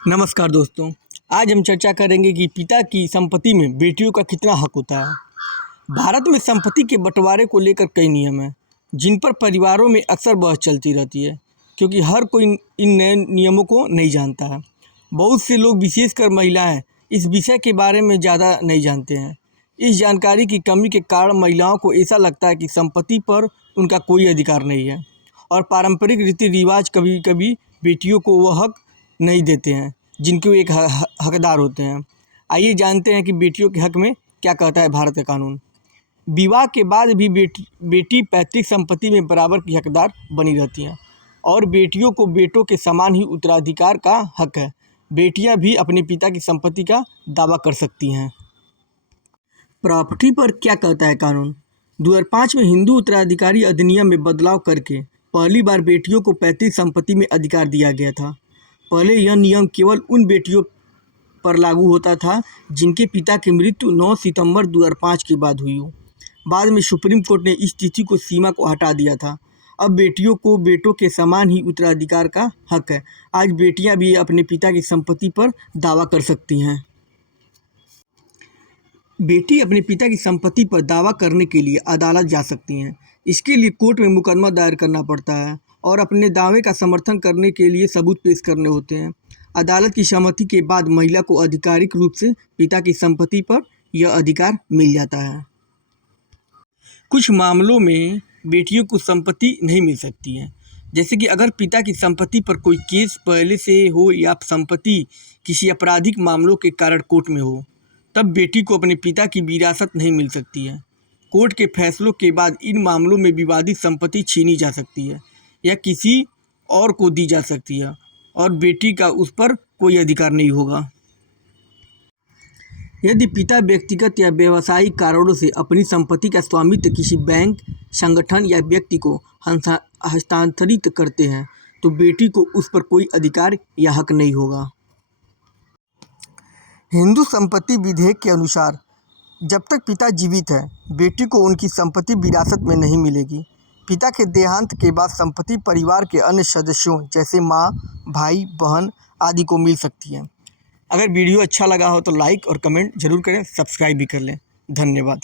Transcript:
नमस्कार दोस्तों। आज हम चर्चा करेंगे कि पिता की संपत्ति में बेटियों का कितना हक होता है। भारत में संपत्ति के बंटवारे को लेकर कई नियम हैं, जिन पर परिवारों में अक्सर बहस चलती रहती है, क्योंकि हर कोई इन नए नियमों को नहीं जानता है। बहुत से लोग, विशेषकर महिलाएं, इस विषय के बारे में ज़्यादा नहीं जानते हैं। इस जानकारी की कमी के कारण महिलाओं को ऐसा लगता है कि संपत्ति पर उनका कोई अधिकार नहीं है, और पारंपरिक रीति रिवाज कभी कभी बेटियों को वह हक नहीं देते हैं जिनके वो एक हकदार होते हैं। आइए जानते हैं कि बेटियों के हक में क्या कहता है भारत का कानून। विवाह के बाद भी बेटी पैतृक संपत्ति में बराबर की हकदार बनी रहती हैं, और बेटियों को बेटों के समान ही उत्तराधिकार का हक है। बेटियां भी अपने पिता की संपत्ति का दावा कर सकती हैं। प्रॉपर्टी पर क्या कहता है कानून। 2005 में हिंदू उत्तराधिकारी अधिनियम में बदलाव करके पहली बार बेटियों को पैतृक संपत्ति में अधिकार दिया गया था। पहले यह नियम केवल उन बेटियों पर लागू होता था जिनके पिता की मृत्यु 9 सितंबर 2005 के बाद हुई हो। बाद में सुप्रीम कोर्ट ने इस तिथि को सीमा को हटा दिया था। अब बेटियों को बेटों के समान ही उत्तराधिकार का हक है। आज बेटियां भी अपने पिता की संपत्ति पर दावा कर सकती हैं। बेटी अपने पिता की संपत्ति पर दावा करने के लिए अदालत जा सकती हैं। इसके लिए कोर्ट में मुकदमा दायर करना पड़ता है और अपने दावे का समर्थन करने के लिए सबूत पेश करने होते हैं। अदालत की सहमति के बाद महिला को आधिकारिक रूप से पिता की संपत्ति पर यह अधिकार मिल जाता है। कुछ मामलों में बेटियों को संपत्ति नहीं मिल सकती है, जैसे कि अगर पिता की संपत्ति पर कोई केस पहले से हो या संपत्ति किसी आपराधिक मामलों के कारण कोर्ट में हो, तब बेटी को अपने पिता की विरासत नहीं मिल सकती है। कोर्ट के फैसलों के बाद इन मामलों में विवादित संपत्ति छीनी जा सकती है या किसी और को दी जा सकती है, और बेटी का उस पर कोई अधिकार नहीं होगा। यदि पिता व्यक्तिगत या व्यावसायिक कारणों से अपनी संपत्ति का स्वामित्व किसी बैंक, संगठन या व्यक्ति को हस्तांतरित करते हैं, तो बेटी को उस पर कोई अधिकार या हक नहीं होगा। हिंदू संपत्ति विधेयक के अनुसार जब तक पिता जीवित है, बेटी को उनकी संपत्ति विरासत में नहीं मिलेगी। पिता के देहांत के बाद संपत्ति परिवार के अन्य सदस्यों जैसे माँ, भाई, बहन आदि को मिल सकती है। अगर वीडियो अच्छा लगा हो तो लाइक और कमेंट जरूर करें, सब्सक्राइब भी कर लें। धन्यवाद।